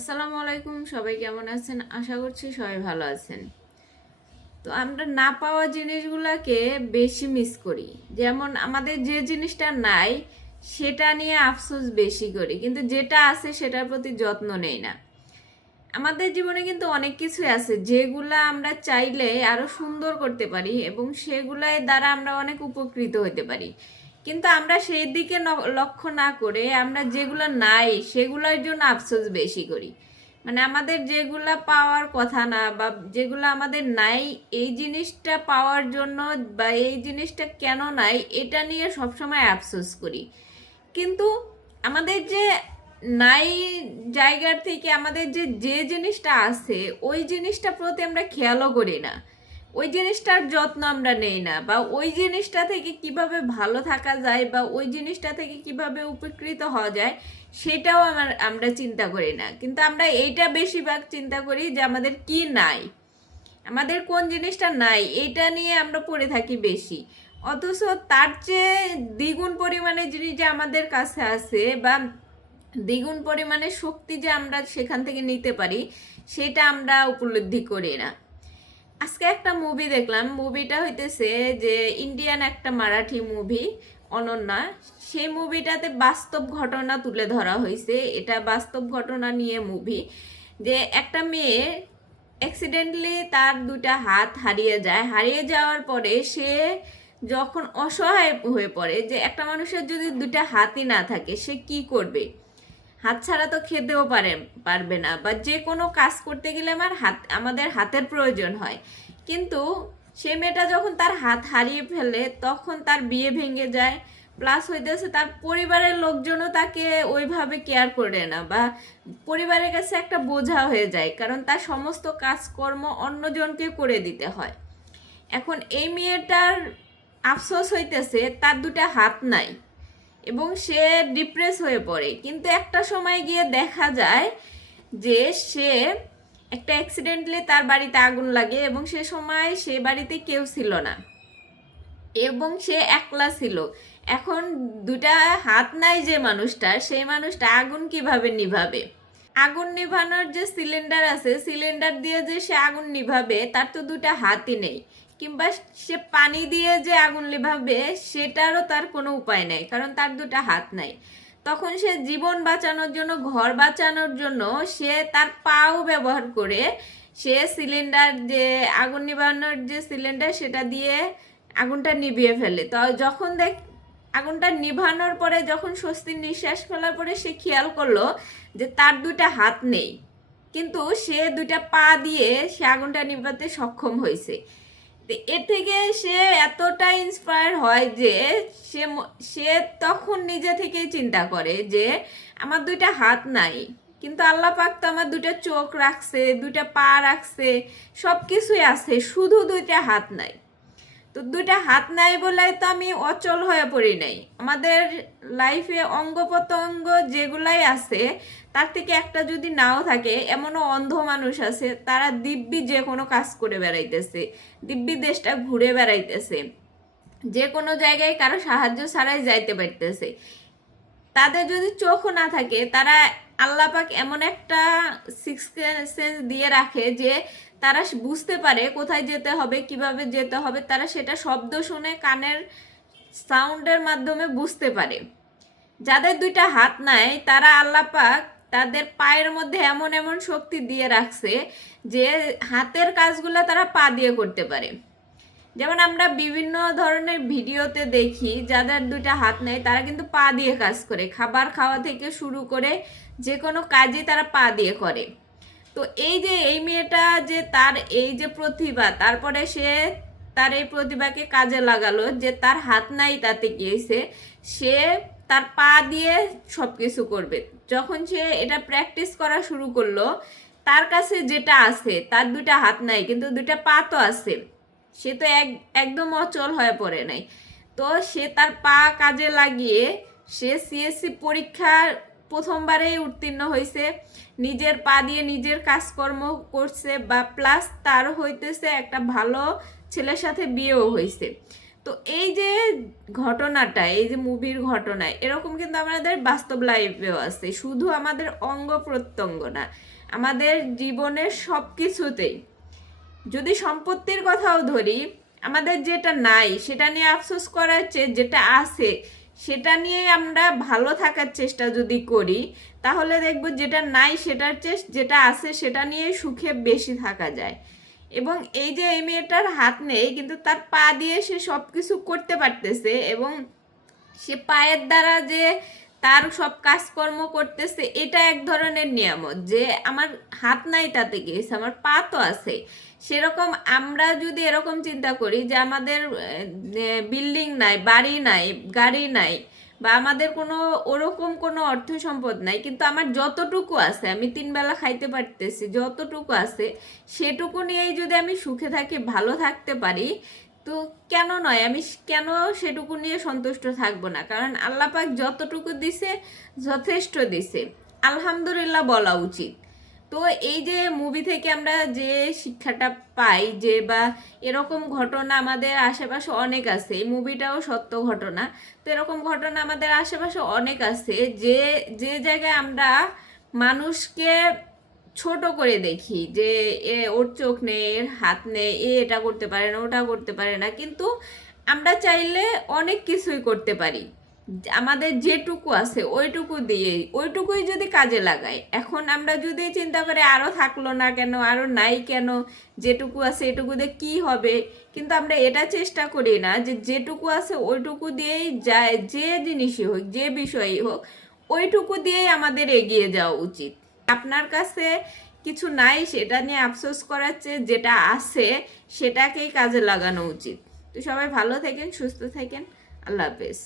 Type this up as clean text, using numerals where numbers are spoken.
আসসালামু আলাইকুম, সবাই কেমন আছেন? আশা করছি সবাই ভালো আছেন। তো আমরা না পাওয়া জিনিসগুলোকে বেশি মিস করি। যেমন আমাদের যে জিনিসটা নাই সেটা নিয়ে আফসোস বেশি করি, কিন্তু যেটা আছে সেটার প্রতি যত্ন নেই না। আমাদের জীবনে কিন্তু অনেক কিছু আছে যেগুলা আমরা চাইলে আরো সুন্দর করতে পারি এবং সেগুলাই দ্বারা আমরা অনেক উপকৃত হতে পারি, কিন্তু আমরা সেই দিকে লক্ষ্য না করে আমরা যেগুলো নাই সেগুলোর জন্য আফসোস বেশি করি। মানে আমাদের যেগুলা পাওয়ার কথা না বা যেগুলো আমাদের নাই, এই জিনিসটা পাওয়ার জন্য বা এই জিনিসটা কেন নাই এটা নিয়ে সবসময় আফসোস করি। কিন্তু আমাদের যে নাই জায়গার থেকে আমাদের যে যে জিনিসটা আছে ওই জিনিসটা প্রতি আমরা খেয়ালও করি না, ওই জিনিসটার যত্ন আমরা নেই না, বা ওই জিনিসটা থেকে কিভাবে ভালো থাকা যায় বা ওই জিনিসটা থেকে কিভাবে উপকৃত হওয়া যায় সেটাও আমরা চিন্তা করি না। কিন্তু আমরা এইটা বেশিরভাগ চিন্তা করি যে আমাদের কি নাই, আমাদের কোন জিনিসটা নাই এইটা নিয়ে আমরা পড়ে থাকি বেশি। অথচ তার চেয়ে দ্বিগুণ পরিমাণে জিনিস যে আমাদের কাছে আছে বা দ্বিগুণ পরিমাণে শক্তি যে আমরা সেখান থেকে নিতে পারি সেটা আমরা উপলব্ধি করি না। আজকে একটা মুভি দেখলাম, মুভিটা হইতেছে যে ইন্ডিয়ান একটা মারাঠি মুভি অনন্যা। সেই মুভিটাতে বাস্তব ঘটনা তুলে ধরা হয়েছে, এটা বাস্তব ঘটনা নিয়ে মুভি। যে একটা মেয়ে অ্যাক্সিডেন্টলি তার দুটা হাত হারিয়ে যায়, হারিয়ে যাওয়ার পরে সে যখন অসহায় হয়ে পড়ে যে একটা মানুষের যদি দুটা হাতই না থাকে সে কি করবে, হাত ছাড়া তো খেতেও পারবে না, বা যে কোনো কাজ করতে গেলে আমাদের হাতের প্রয়োজন হয়। কিন্তু সে মেয়েটা যখন তার হাত হারিয়ে ফেলে তখন তার বিয়ে ভেঙে যায়, প্লাস হইতেছে তার পরিবারের লোকজনও তাকে ওইভাবে কেয়ার করে না, বা পরিবারের কাছে একটা বোঝা হয়ে যায়, কারণ তার সমস্ত কাজকর্ম অন্যজনকে করে দিতে হয়। এখন এই মেয়েটার আফসোস হইতেছে তার দুটা হাত নাই এবং সে ডিপ্রেস হয়ে পড়ে। কিন্তু একটা সময় গিয়ে দেখা যায় যে সে একটা অ্যাক্সিডেন্টলি তার বাড়িতে আগুন লাগে এবং সে সময় সে বাড়িতে কেউ ছিল না এবং সে একলা ছিল। এখন দুটা হাত নাই যে মানুষটার, সেই মানুষটা আগুন কিভাবে নিভাবে? আগুন নিভানোর যে সিলিন্ডার আছে, সিলিন্ডার দিয়ে যে সে আগুন নিভাবে তার তো দুটা হাতই নেই, কিংবা সে পানি দিয়ে যে আগুন নিভাবে সেটারও তার কোনো উপায় নেই, কারণ তার দুটা হাত নাই। তখন সে জীবন বাঁচানোর জন্য, ঘর বাঁচানোর জন্য সে তার পাও ব্যবহার করে সে সিলিন্ডার, যে আগুন নিভানোর যে সিলিন্ডার সেটা দিয়ে আগুনটা নিভিয়ে ফেলে। তো যখন আগুনটা নিভানোর পরে যখন স্বস্তির নিঃশ্বাস ফেলার পরে সে খেয়াল করলো যে তার দুটা হাত নেই, কিন্তু সে দুটা পা দিয়ে সে আগুনটা নিভাতে সক্ষম হয়েছে। এর থেকে সে এতটা ইন্সপায়ার হয় যে সে সে তখন নিজে থেকেই চিন্তা করে যে আমার দুইটা হাত নাই, কিন্তু আল্লাহ পাক তো আমার দুইটা চোখ রাখছে, দুইটা পা রাখছে, সব কিছুই আছে, শুধু দুইটা হাত নাই। তো দুইটা হাত নাই বলে তো আমি অচল হয়ে পড়ি নাই। আমাদের লাইফে অঙ্গ প্রত্যঙ্গ যেগুলাই আছে তার থেকে একটা যদি নাও থাকে, এমনও অন্ধ মানুষ আছে তারা দিব্যি যে কোনো কাজ করে বেড়াইতেছে, দিব্যি দেশটা ঘুরে বেড়াইতেছে, যে কোনো জায়গায় কারো সাহায্য ছাড়াই যাইতে পারতেছে। তাদের যদি চোখও না থাকে, তারা আল্লাহ পাক এমন একটা সিক্স সেন্স দিয়ে রাখে যে তারা বুঝতে পারে কোথায় যেতে হবে, কিভাবে যেতে হবে, তারা সেটা শব্দ শুনে কানের সাউন্ডের মাধ্যমে বুঝতে পারে। যাদের দুইটা হাত নাই তারা আল্লাহ পাক তাদের পায়ের মধ্যে এমন এমন শক্তি দিয়ে রাখছে যে হাতের কাজগুলো তারা পা দিয়ে করতে পারে। যেমন আমরা বিভিন্ন ধরনের ভিডিওতে দেখি যাদের দুইটা হাত নেই তারা কিন্তু পা দিয়ে কাজ করে, খাবার খাওয়া থেকে শুরু করে যে কোনো কাজই তারা পা দিয়ে করে। তো এই যে এই মেয়েটা যে তার এই যে প্রতিভা, তারপরে সে তার এই প্রতিভাকে কাজে লাগালো, যে তার হাত নাই তাতে গিয়েছে, সে তার পা দিয়ে সব কিছু করবে। যখন সে এটা প্র্যাকটিস করা শুরু করলো, তার কাছে যেটা আছে, তার দুটা হাত নাই কিন্তু দুটা পা তো আছে, সে তো একদম অচল হয়ে পড়ে নাই। তো সে তার পা কাজে লাগিয়ে সে সিএসসি পরীক্ষার প্রথমবারেই উত্তীর্ণ হয়েছে, নিজের পা দিয়ে নিজের কাজকর্ম করছে, বা প্লাস তার হইতেছে একটা ভালো ছেলের সাথে বিয়েও হয়েছে। তো এই যে ঘটনাটা, এই যে মুভির ঘটনা, এরকম কিন্তু আমাদের বাস্তব লাইফেও আছে, শুধু আমাদের অঙ্গ প্রত্যঙ্গ না, আমাদের জীবনের সব কিছুতেই। যদি সম্পত্তির কথাও ধরি, আমাদের যেটা নাই সেটা নিয়ে আফসোস করার চেয়ে যেটা আছে সেটা নিয়ে আমরা ভালো থাকার চেষ্টা যদি করি, তাহলে দেখব যেটা নাই সেটার চেয়ে যেটা আছে সেটা নিয়ে সুখে বেশি থাকা যায়। এবং এই যে এই মেয়েটার হাত নেই, কিন্তু তার পা দিয়ে সে সব কিছু করতে পারতেছে, এবং সে পায়ের দ্বারা যে তার সব কাজকর্ম করতেছে, এটা এক ধরনের নিয়ামত। যে আমার হাত নাই তাতে গিয়েছে, আমার পা তো আছে। সেরকম আমরা যদি এরকম চিন্তা করি যে আমাদের বিল্ডিং নাই, বাড়ি নাই, গাড়ি নাই, বা আমাদের কোনো ওরকম কোনো অর্থ সম্পদ নাই, কিন্তু আমার যতটুকু আছে, আমি 3 বেলা খাইতে পারতেছি, যতটুকু আছে সেটুকু নিয়েই যদি আমি সুখে থাকি, ভালো থাকতে পারি, তো কেন নয়, আমি কেন সেটুকু নিয়ে সন্তুষ্ট থাকবো না? কারণ আল্লাহ পাক যতটুকু দিছে যথেষ্ট দিছে, আলহামদুলিল্লাহ বলা উচিত। তো এই যে মুভি থেকে আমরা যে শিক্ষাটা পাই, যে বা এরকম ঘটনা আমাদের আশেপাশে অনেক আছে, এই মুভিটাও সত্য ঘটনা। তো এরকম ঘটনা আমাদের আশেপাশে অনেক আছে, যে যে জায়গায় আমরা মানুষকে ছোট করে দেখি, যে ওর চোখ নেই, এর হাত নেই, এটা করতে পারে না, ওটা করতে পারে না, কিন্তু আমরা চাইলে অনেক কিছুই করতে পারি। আমাদের যেটুকু আছে ওইটুকু দিয়ে, ওইটুকুই যদি কাজে লাগাই। এখন আমরা যদি চিন্তা করি আরো থাকলো না কেন, আরো নাই কেন, যেটুকু আছে এটুকু দিয়ে কি হবে, কিন্তু আমরা এটা চেষ্টা করি না যে যেটুকু আছে ওইটুকু দিয়েই যায়, যে জিনিসই হোক, যে বিষয়ই হোক, ওইটুকু দিয়েই আমাদের এগিয়ে যাওয়া উচিত। আপনার কাছে কিছু নাই সেটা নিয়ে আফসোস করার চেয়ে যেটা আছে সেটাকেই কাজে লাগানো উচিত। তো সবাই ভালো থাকেন, সুস্থ থাকেন, আল্লাহ হাফেজ।